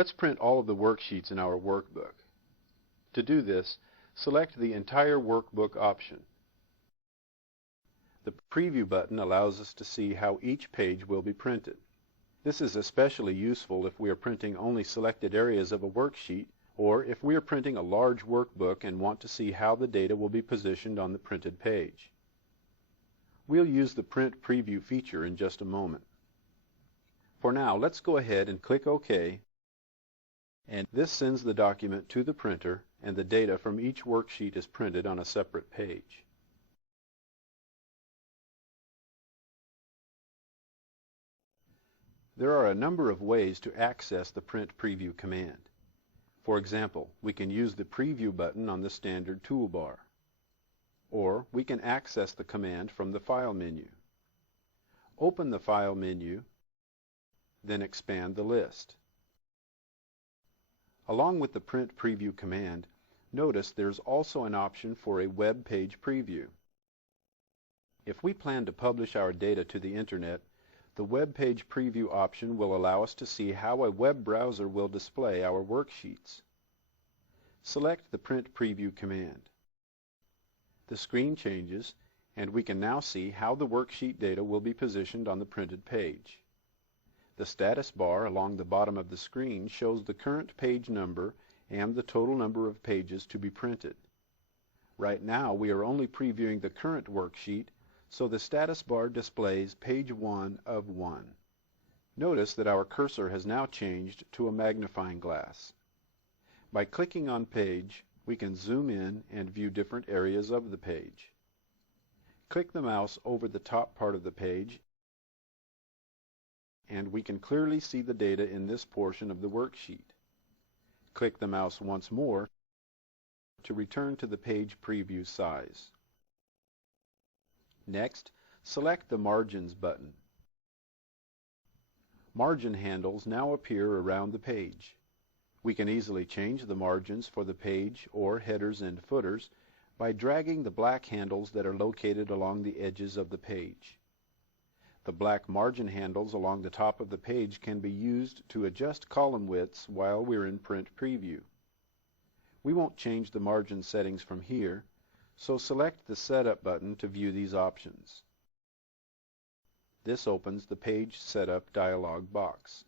Let's print all of the worksheets in our workbook. To do this, select the Entire Workbook option. The Preview button allows us to see how each page will be printed. This is especially useful if we are printing only selected areas of a worksheet, or if we are printing a large workbook and want to see how the data will be positioned on the printed page. We'll use the Print Preview feature in just a moment. For now, let's go ahead and click OK, and this sends the document to the printer, and the data from each worksheet is printed on a separate page. There are a number of ways to access the Print Preview command. For example, we can use the Preview button on the standard toolbar, or we can access the command from the File menu. Open the File menu, then expand the list. Along with the Print Preview command, notice there's also an option for a web page preview. If we plan to publish our data to the Internet, the Web Page Preview option will allow us to see how a web browser will display our worksheets. Select the Print Preview command. The screen changes, and we can now see how the worksheet data will be positioned on the printed page. The status bar along the bottom of the screen shows the current page number and the total number of pages to be printed. Right now we are only previewing the current worksheet, so the status bar displays page 1 of 1. Notice that our cursor has now changed to a magnifying glass. By clicking on Page, we can zoom in and view different areas of the page. Click the mouse over the top part of the page, and we can clearly see the data in this portion of the worksheet. Click the mouse once more to return to the page preview size. Next, select the Margins button. Margin handles now appear around the page. We can easily change the margins for the page or headers and footers by dragging the black handles that are located along the edges of the page. The black margin handles along the top of the page can be used to adjust column widths while we're in Print Preview. We won't change the margin settings from here, so select the Setup button to view these options. This opens the Page Setup dialog box.